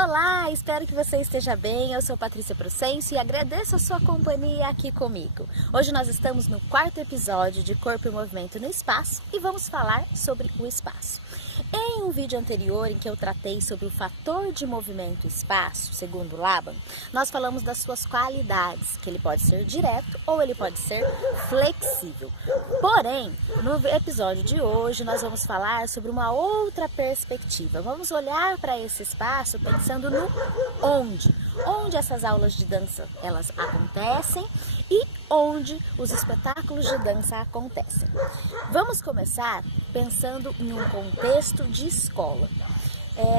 Olá, espero que você esteja bem. Eu sou Patrícia Procencio e agradeço a sua companhia aqui comigo. Hoje nós estamos no quarto episódio de Corpo e Movimento no Espaço e vamos falar sobre o espaço. Em um vídeo anterior em que eu tratei sobre o fator de movimento espaço, segundo Laban, nós falamos das suas qualidades, que ele pode ser direto ou ele pode ser flexível. Porém, no episódio de hoje nós vamos falar sobre uma outra perspectiva. Vamos olhar para esse espaço pensando no onde essas aulas de dança elas acontecem e onde os espetáculos de dança acontecem. Vamos começar pensando em um contexto de escola.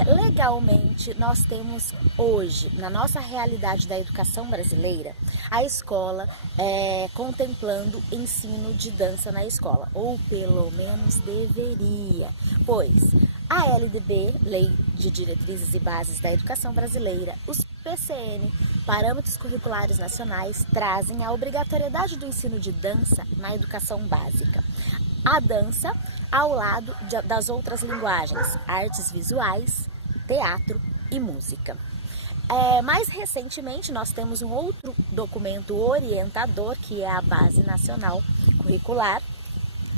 Legalmente, nós temos hoje, na nossa realidade da educação brasileira, a escola contemplando ensino de dança na escola, ou pelo menos deveria, pois a LDB, Lei de Diretrizes e Bases da Educação Brasileira, os PCN, Parâmetros Curriculares Nacionais, trazem a obrigatoriedade do ensino de dança na educação básica. A dança ao lado das outras linguagens, artes visuais, teatro e música. Mais recentemente, nós temos um outro documento orientador, que é a Base Nacional Curricular,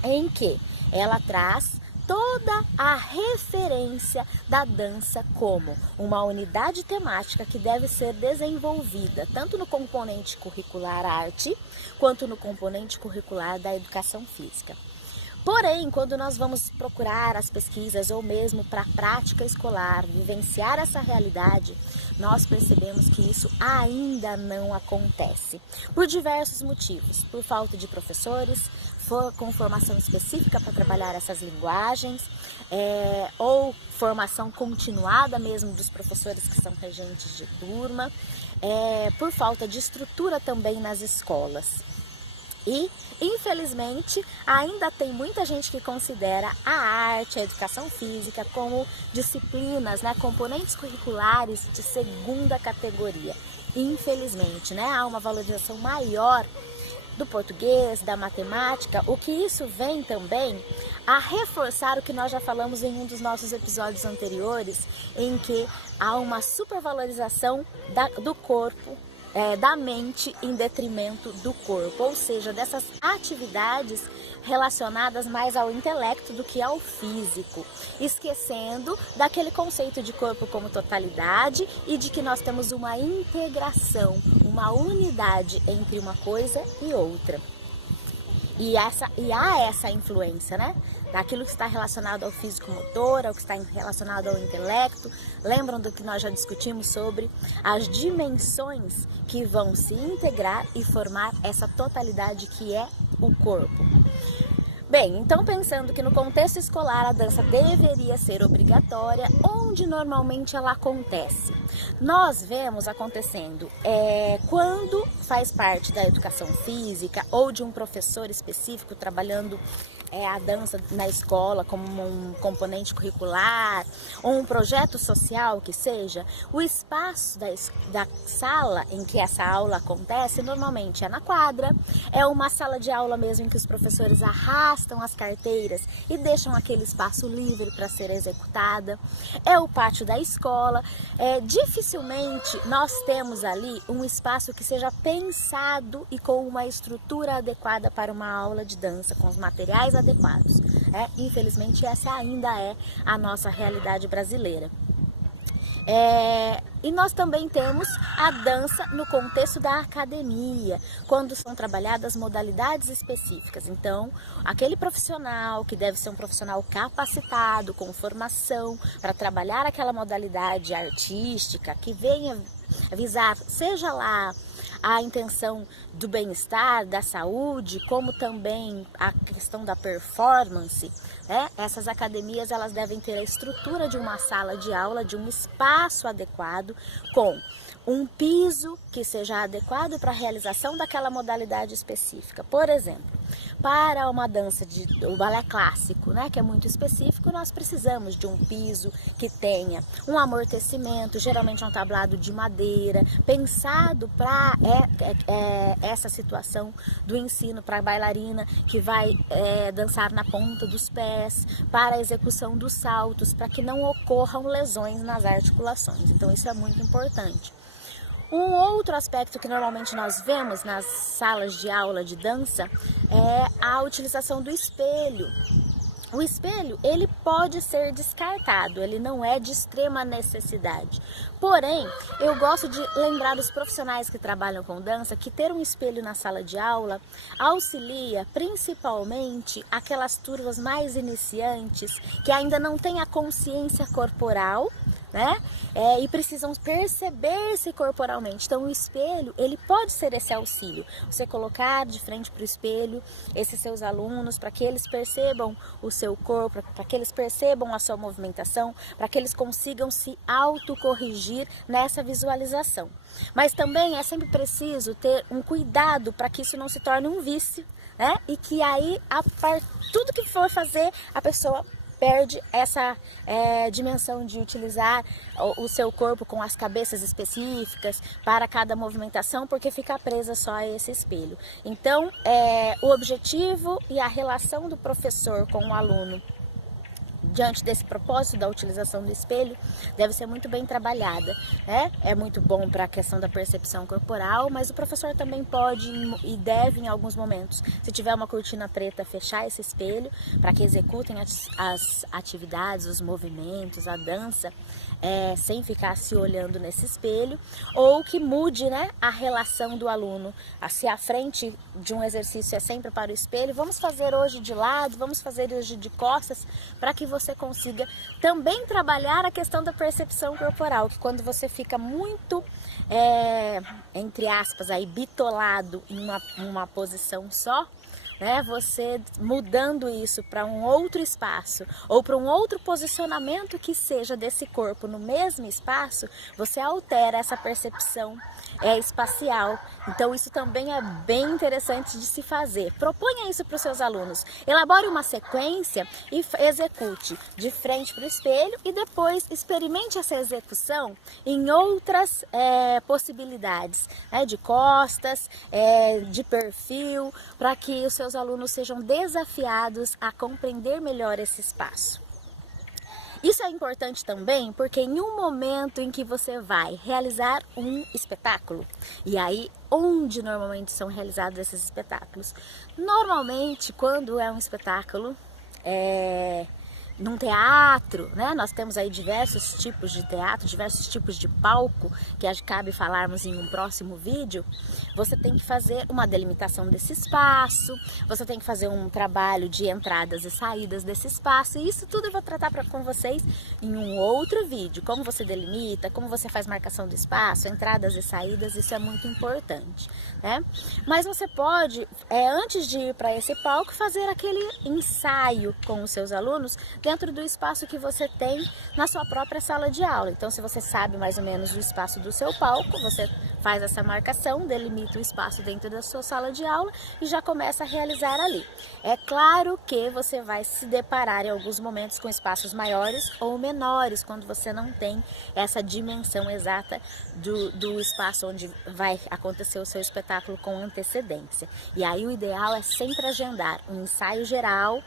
em que ela traz toda a referência da dança como uma unidade temática que deve ser desenvolvida tanto no componente curricular arte, quanto no componente curricular da educação física. Porém, quando nós vamos procurar as pesquisas ou mesmo para a prática escolar, vivenciar essa realidade, nós percebemos que isso ainda não acontece. Por diversos motivos, por falta de professores, com formação específica para trabalhar essas linguagens, ou formação continuada mesmo dos professores que são regentes de turma, por falta de estrutura também nas escolas. E, infelizmente, ainda tem muita gente que considera a arte, a educação física como disciplinas, componentes curriculares de segunda categoria. Infelizmente, há uma valorização maior do português, da matemática, o que isso vem também a reforçar o que nós já falamos em um dos nossos episódios anteriores, em que há uma supervalorização do corpo, da mente em detrimento do corpo, ou seja, dessas atividades relacionadas mais ao intelecto do que ao físico, esquecendo daquele conceito de corpo como totalidade e de que nós temos uma integração, uma unidade entre uma coisa e outra. E há essa influência, daquilo que está relacionado ao físico-motor, ao que está relacionado ao intelecto. Lembram do que nós já discutimos sobre as dimensões que vão se integrar e formar essa totalidade que é o corpo. Bem, então pensando que no contexto escolar a dança deveria ser obrigatória, onde normalmente ela acontece? Nós vemos acontecendo quando faz parte da educação física ou de um professor específico trabalhando a dança na escola como um componente curricular ou um projeto social que seja, o espaço da sala em que essa aula acontece normalmente é na quadra, é uma sala de aula mesmo em que os professores arrastam as carteiras e deixam aquele espaço livre para ser executada, é o pátio da escola. Dificilmente nós temos ali um espaço que seja pensado e com uma estrutura adequada para uma aula de dança, com os materiais adequados. Infelizmente essa ainda é a nossa realidade brasileira. E nós também temos a dança no contexto da academia, quando são trabalhadas modalidades específicas. Então, aquele profissional que deve ser um profissional capacitado, com formação, para trabalhar aquela modalidade artística que venha visar, seja lá a intenção do bem-estar, da saúde, como também a questão da performance, essas academias elas devem ter a estrutura de uma sala de aula, de um espaço adequado, com um piso que seja adequado para a realização daquela modalidade específica. Por exemplo, Para uma dança o balé clássico, né, que é muito específico, nós precisamos de um piso que tenha um amortecimento, geralmente é um tablado de madeira, pensado para essa situação do ensino para a bailarina que vai dançar na ponta dos pés, para a execução dos saltos, para que não ocorram lesões nas articulações. Então isso é muito importante. Um outro aspecto que normalmente nós vemos nas salas de aula de dança é a utilização do espelho. O espelho, ele pode ser descartado, ele não é de extrema necessidade. Porém, eu gosto de lembrar os profissionais que trabalham com dança que ter um espelho na sala de aula auxilia principalmente aquelas turmas mais iniciantes que ainda não têm a consciência corporal, né? E precisam perceber-se corporalmente. Então o espelho, ele pode ser esse auxílio. Você colocar de frente para o espelho esses seus alunos, para que eles percebam o seu corpo, para que eles percebam a sua movimentação, para que eles consigam se autocorrigir nessa visualização. Mas também é sempre preciso ter um cuidado para que isso não se torne um vício, né? E que aí, tudo que for fazer, a pessoa perde essa dimensão de utilizar o seu corpo com as cabeças específicas para cada movimentação, porque fica presa só a esse espelho. Então, o objetivo e a relação do professor com o aluno diante desse propósito da utilização do espelho deve ser muito bem trabalhada, né? É muito bom para a questão da percepção corporal, mas o professor também pode e deve em alguns momentos, se tiver uma cortina preta, fechar esse espelho para que executem as atividades, os movimentos, a dança, sem ficar se olhando nesse espelho, ou que mude, né, a relação do aluno. Se a frente de um exercício é sempre para o espelho, vamos fazer hoje de lado, vamos fazer hoje de costas, para que você consiga também trabalhar a questão da percepção corporal, que quando você fica muito, entre aspas, aí, bitolado em uma posição só, né, você mudando isso para um outro espaço ou para um outro posicionamento que seja desse corpo no mesmo espaço, você altera essa percepção espacial. Então isso também é bem interessante de se fazer. Proponha isso para os seus alunos. Elabore uma sequência e execute de frente para o espelho e depois experimente essa execução em outras possibilidades, né, de costas, de perfil, para que os seus alunos sejam desafiados a compreender melhor esse espaço. Isso é importante também porque em um momento em que você vai realizar um espetáculo, e aí onde normalmente são realizados esses espetáculos? Normalmente quando é um espetáculo num teatro, né? Nós temos aí diversos tipos de teatro, diversos tipos de palco, que cabe falarmos em um próximo vídeo. Você tem que fazer uma delimitação desse espaço, você tem que fazer um trabalho de entradas e saídas desse espaço, e isso tudo eu vou tratar com vocês em um outro vídeo. Como você delimita, como você faz marcação do espaço, entradas e saídas, isso é muito importante, né? Mas você pode, antes de ir para esse palco, fazer aquele ensaio com os seus alunos dentro do espaço que você tem na sua própria sala de aula. Então, se você sabe mais ou menos o espaço do seu palco, você faz essa marcação, delimita o espaço dentro da sua sala de aula e já começa a realizar ali. É claro que você vai se deparar em alguns momentos com espaços maiores ou menores, quando você não tem essa dimensão exata do espaço onde vai acontecer o seu espetáculo com antecedência. E aí o ideal é sempre agendar um ensaio geral,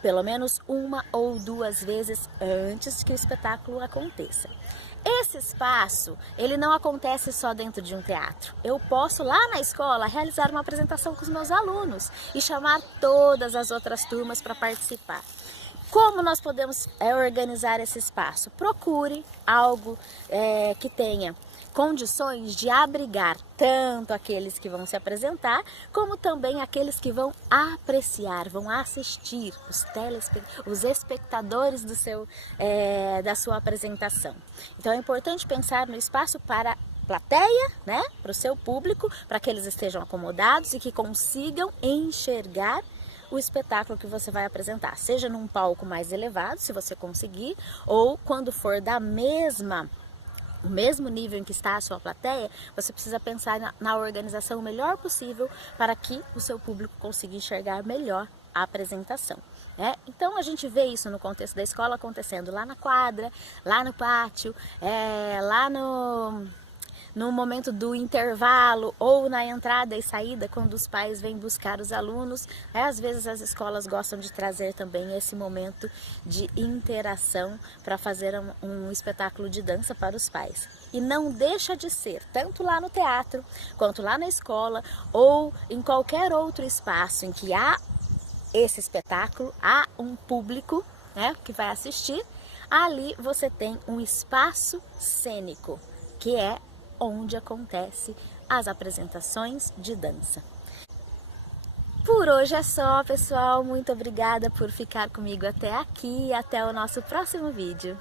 pelo menos uma ou duas vezes antes que o espetáculo aconteça. Esse espaço, ele não acontece só dentro de um teatro. Eu posso lá na escola realizar uma apresentação com os meus alunos e chamar todas as outras turmas para participar. Como nós podemos organizar esse espaço? Procure algo que tenha condições de abrigar tanto aqueles que vão se apresentar, como também aqueles que vão apreciar, vão assistir, os espectadores da sua apresentação. Então é importante pensar no espaço para plateia, né, para o seu público, para que eles estejam acomodados e que consigam enxergar o espetáculo que você vai apresentar, seja num palco mais elevado, se você conseguir, ou quando for da mesma o mesmo nível em que está a sua plateia, você precisa pensar na organização o melhor possível para que o seu público consiga enxergar melhor a apresentação. Então a gente vê isso no contexto da escola acontecendo lá na quadra, lá no pátio, lá no momento do intervalo ou na entrada e saída, quando os pais vêm buscar os alunos. Às vezes as escolas gostam de trazer também esse momento de interação para fazer um espetáculo de dança para os pais. E não deixa de ser, tanto lá no teatro, quanto lá na escola ou em qualquer outro espaço em que há esse espetáculo, há um público que vai assistir, ali você tem um espaço cênico, que é onde acontece as apresentações de dança. Por hoje é só, pessoal. Muito obrigada por ficar comigo até aqui e até o nosso próximo vídeo.